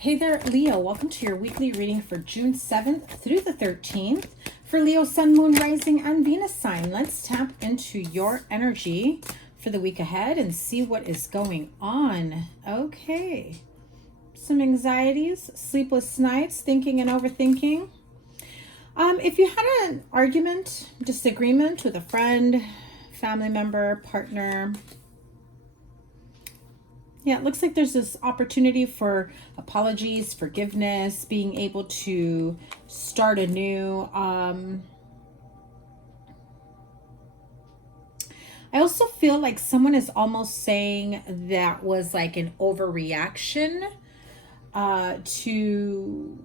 Hey there, Leo. Welcome to your weekly reading for June 7th through the 13th. For Leo, Sun, Moon, Rising, and Venus sign, let's tap into your energy for the week ahead and see what is going on. Okay. Some anxieties, sleepless nights, thinking and overthinking. If you had an argument, disagreement with a friend, family member, partner, yeah, it looks like there's this opportunity for apologies, forgiveness, being able to start anew. I also feel like someone is almost saying that was like an overreaction to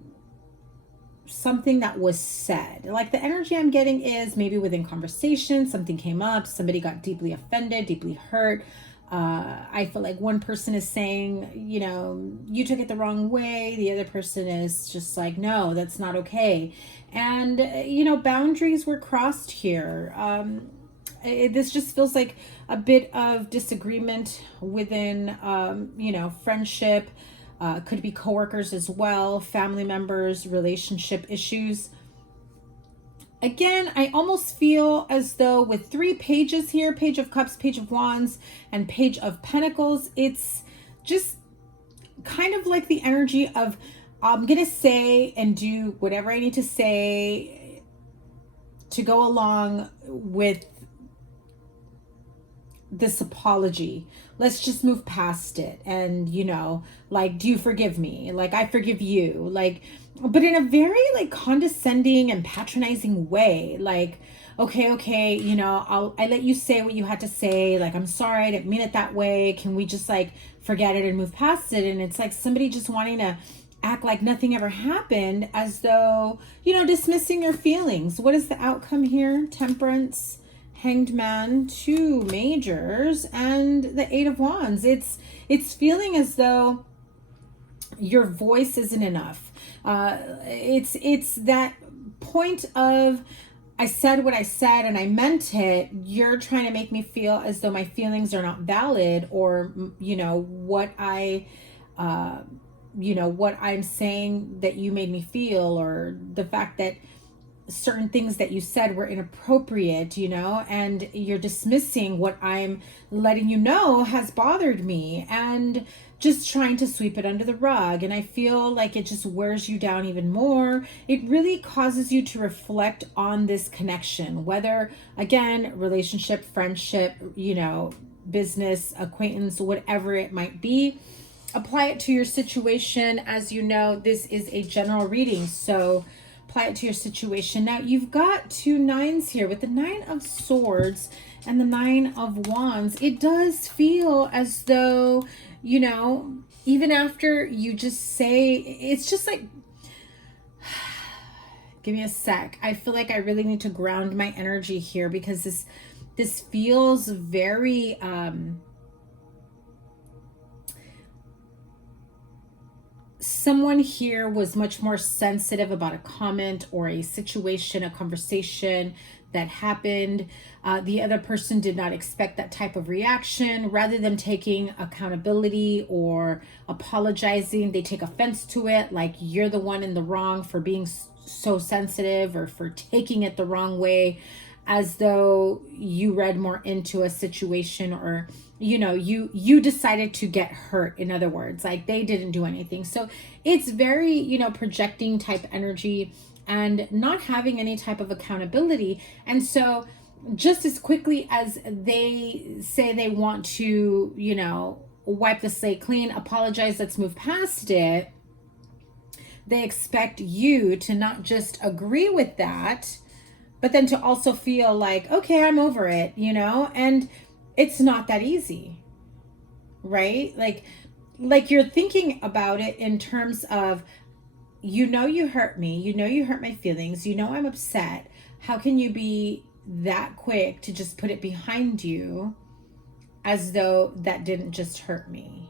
something that was said. Like the energy I'm getting is maybe within conversation, something came up, somebody got deeply offended, deeply hurt. I feel like one person is saying, you know, you took it the wrong way. The other person is just like, no, that's not okay. And, you know, boundaries were crossed here. This just feels like a bit of disagreement within, you know, friendship. Could be coworkers as well, family members, relationship issues. Again, I almost feel as though with 3 pages here, Page of Cups, Page of Wands, and Page of Pentacles, it's just kind of like the energy of I'm going to say and do whatever I need to say to go along with this apology. Let's just move past it. And, you know, like, do you forgive me? Like, I forgive you. Like, but in a very like condescending and patronizing way. Like, okay, you know, I let you say what you had to say. Like, I'm sorry, I didn't mean it that way. Can we just like forget it and move past it? And it's like somebody just wanting to act like nothing ever happened, as though, you know, dismissing your feelings. What is the outcome here? Temperance, Hanged Man, 2 majors, and the 8 of Wands. It's feeling as though your voice isn't enough. It's that point of I said what I said and I meant it. You're trying to make me feel as though my feelings are not valid, or you know what what I'm saying that you made me feel, or the fact that certain things that you said were inappropriate, you know, and you're dismissing what I'm letting you know has bothered me, and just trying to sweep it under the rug. And I feel like it just wears you down even more. It really causes you to reflect on this connection, whether, again, relationship, friendship, you know, business, acquaintance, whatever it might be. Apply it to your situation. As you know, this is a general reading, so apply it to your situation. Now you've got 2 9s here with the 9 of Swords and the 9 of Wands. It does feel as though, you know, even after you just say, it's just like, give me a sec. I feel like I really need to ground my energy here, because this feels very someone here was much more sensitive about a comment or a situation, a conversation that happened. The other person did not expect that type of reaction. Rather than taking accountability or apologizing, they take offense to it, like you're the one in the wrong for being so sensitive or for taking it the wrong way, as though you read more into a situation, or you know, you decided to get hurt. In other words, like they didn't do anything. So it's very, you know, projecting type energy and not having any type of accountability. And so just as quickly as they say they want to, you know, wipe the slate clean, apologize, let's move past it, they expect you to not just agree with that, but then to also feel like, okay, I'm over it, you know. And it's not that easy, right? Like you're thinking about it in terms of, you know, you hurt me, you know, you hurt my feelings, you know, I'm upset. How can you be that quick to just put it behind you as though that didn't just hurt me?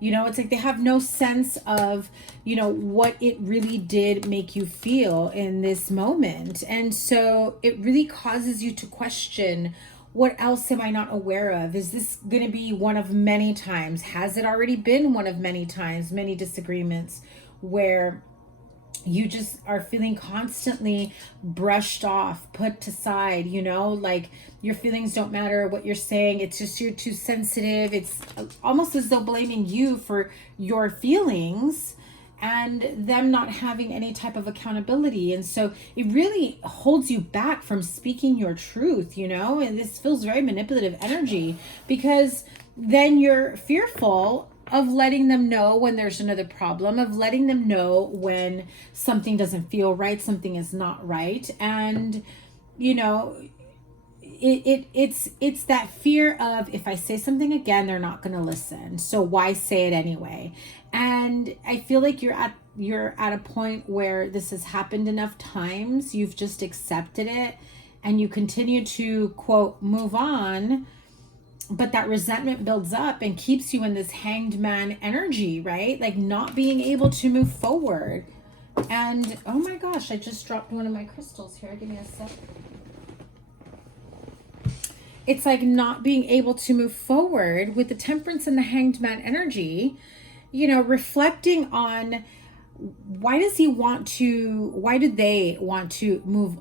You know, it's like they have no sense of, you know, what it really did make you feel in this moment. And so it really causes you to question What else am I not aware of? Is this going to be one of many times? Has it already been one of many times, many disagreements where you just are feeling constantly brushed off, put aside, you know, like your feelings don't matter, what you're saying, it's just you're too sensitive. It's almost as though blaming you for your feelings and them not having any type of accountability. And so it really holds you back from speaking your truth, you know, and this feels very manipulative energy, because then you're fearful of letting them know when there's another problem, of letting them know when something doesn't feel right, something is not right. And, you know, it's that fear of, if I say something again, they're not going to listen. So why say it anyway? And I feel like you're at a point where this has happened enough times. You've just accepted it and you continue to, quote, move on. But that resentment builds up and keeps you in this hanged man energy, right? Like not being able to move forward. And oh my gosh, I just dropped one of my crystals here. Give me a sec. It's like not being able to move forward with the Temperance and the hanged man energy, you know, reflecting on why do they want to move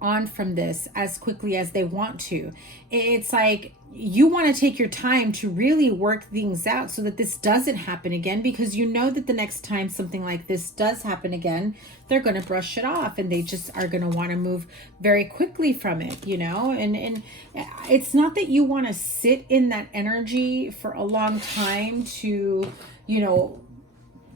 on from this as quickly as they want to. It's like you want to take your time to really work things out so that this doesn't happen again, because you know that the next time something like this does happen again, they're going to brush it off and they just are going to want to move very quickly from it, you know. And it's not that you want to sit in that energy for a long time to, you know,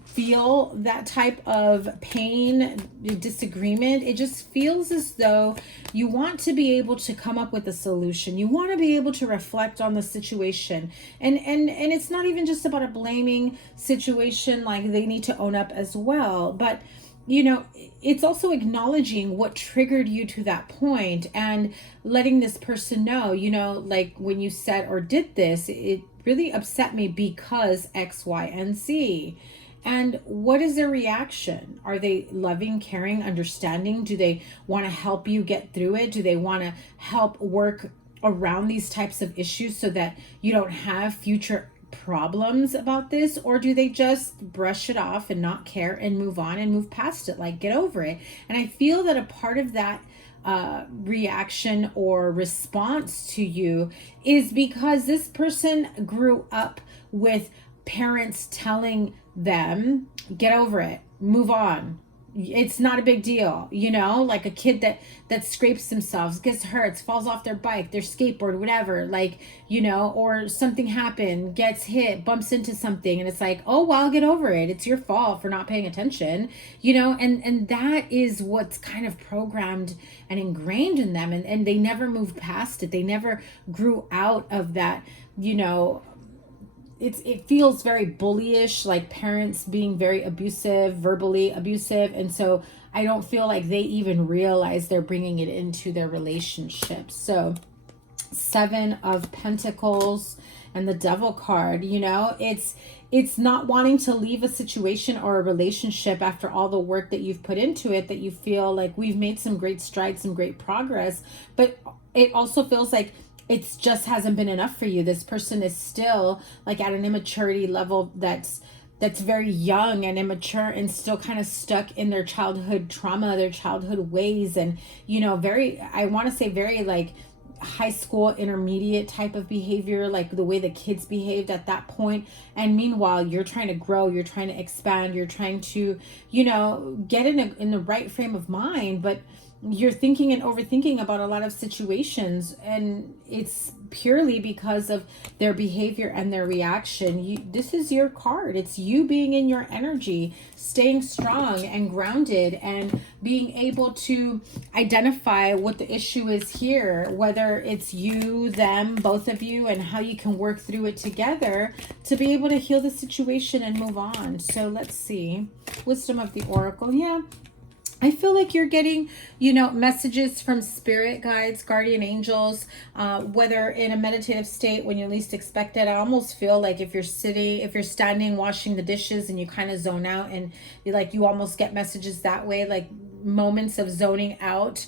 feel that type of pain, disagreement. It just feels as though you want to be able to come up with a solution. You want to be able to reflect on the situation. And it's not even just about a blaming situation, like they need to own up as well. But, you know, it's also acknowledging what triggered you to that point and letting this person know, you know, like when you said or did this, it really upset me because X, Y, and Z. And what is their reaction? Are they loving, caring, understanding? Do they want to help you get through it? Do they want to help work around these types of issues so that you don't have future problems about this? Or do they just brush it off and not care and move on and move past it, like get over it? And I feel that a part of that reaction or response to you is because this person grew up with parents telling them, get over it, move on, it's not a big deal, you know, like a kid that scrapes themselves, gets hurt, falls off their bike, their skateboard, whatever, like, you know, or something happened, gets hit, bumps into something, and it's like, oh well, get over it, it's your fault for not paying attention, you know. And that is what's kind of programmed and ingrained in them, and they never moved past it. They never grew out of that, you know. It feels very bullyish, like parents being very abusive, verbally abusive. And so I don't feel like they even realize they're bringing it into their relationship. So 7 of Pentacles and the Devil card, you know, it's not wanting to leave a situation or a relationship after all the work that you've put into it, that you feel like we've made some great strides, some great progress, but it also feels like it just hasn't been enough for you. This person is still like at an immaturity level that's very young and immature and still kind of stuck in their childhood trauma, their childhood ways, and, you know, very, I want to say very like high school intermediate type of behavior, like the way the kids behaved at that point. And meanwhile, you're trying to grow, you're trying to expand, you're trying to, you know, get in the right frame of mind, but you're thinking and overthinking about a lot of situations, and it's purely because of their behavior and their reaction. This is your card. It's you being in your energy, staying strong and grounded, and being able to identify what the issue is here, whether it's you, them, both of you, and how you can work through it together to be able to heal the situation and move on. So let's see. Wisdom of the Oracle. Yeah. I feel like you're getting, you know, messages from spirit guides, guardian angels, whether in a meditative state when you least expect it. I almost feel like if you're standing washing the dishes and you kind of zone out, and you almost get messages that way, like moments of zoning out.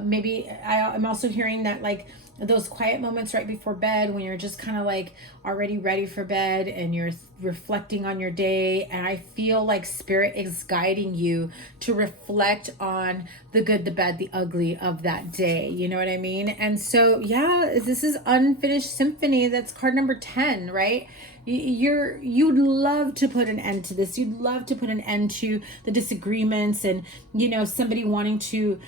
Maybe I'm also hearing that like those quiet moments right before bed when you're just kind of like already ready for bed and you're reflecting on your day. And I feel like spirit is guiding you to reflect on the good, the bad, the ugly of that day. You know what I mean? And so, yeah, this is Unfinished Symphony. That's card number 10, right? You'd love to put an end to this. You'd love to put an end to the disagreements and, you know, somebody wanting to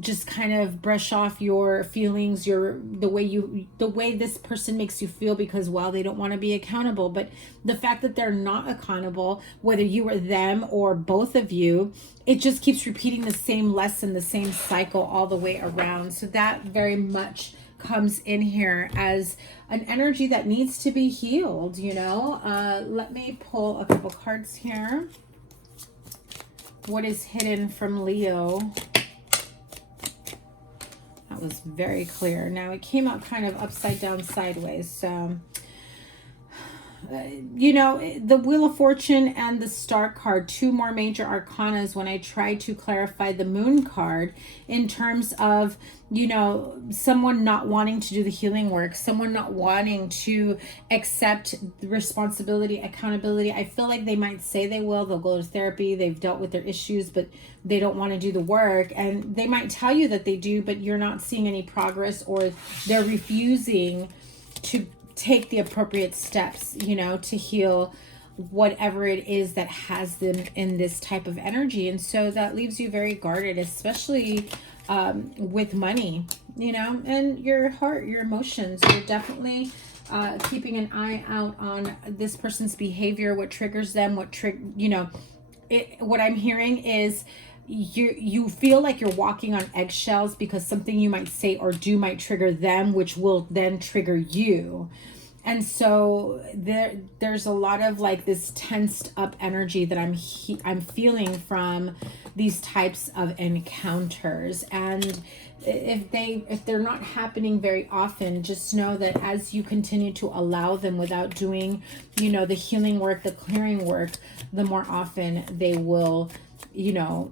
just kind of brush off your feelings, the way this person makes you feel, because, well, they don't want to be accountable. But the fact that they're not accountable, whether you or them or both of you, it just keeps repeating the same lesson, the same cycle all the way around. So that very much comes in here as an energy that needs to be healed, you know. Let me pull a couple cards here. What is hidden from Leo? That was very clear. Now it came out kind of upside down sideways. So you know, the Wheel of Fortune and the Star card, two more major arcanas when I try to clarify the Moon card in terms of, you know, someone not wanting to do the healing work, someone not wanting to accept the responsibility, accountability. I feel like they might say they will, they'll go to therapy, they've dealt with their issues, but they don't want to do the work. And they might tell you that they do, but you're not seeing any progress, or they're refusing to take the appropriate steps, you know, to heal whatever it is that has them in this type of energy. And so that leaves you very guarded, especially with money, you know, and your heart, your emotions. You're definitely keeping an eye out on this person's behavior, what triggers them, what I'm hearing is you feel like you're walking on eggshells because something you might say or do might trigger them, which will then trigger you. And so there's a lot of like this tensed up energy that I'm feeling from these types of encounters. And if they're not happening very often, just know that as you continue to allow them without doing, you know, the healing work, the clearing work, the more often they will, you know,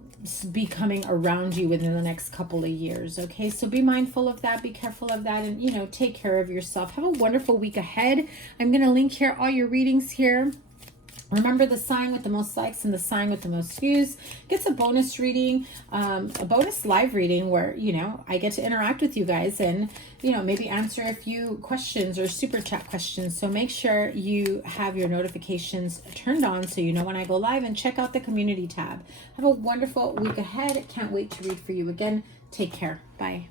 be coming around you within the next couple of years. Okay, so be mindful of that, be careful of that, and, you know, take care of yourself. Have a wonderful week ahead. I'm going to link here all your readings here. Remember, the sign with the most likes and the sign with the most views gets a bonus reading, a bonus live reading where, you know, I get to interact with you guys and, you know, maybe answer a few questions or super chat questions. So make sure you have your notifications turned on so you know when I go live, and check out the community tab. Have a wonderful week ahead. Can't wait to read for you again. Take care. Bye.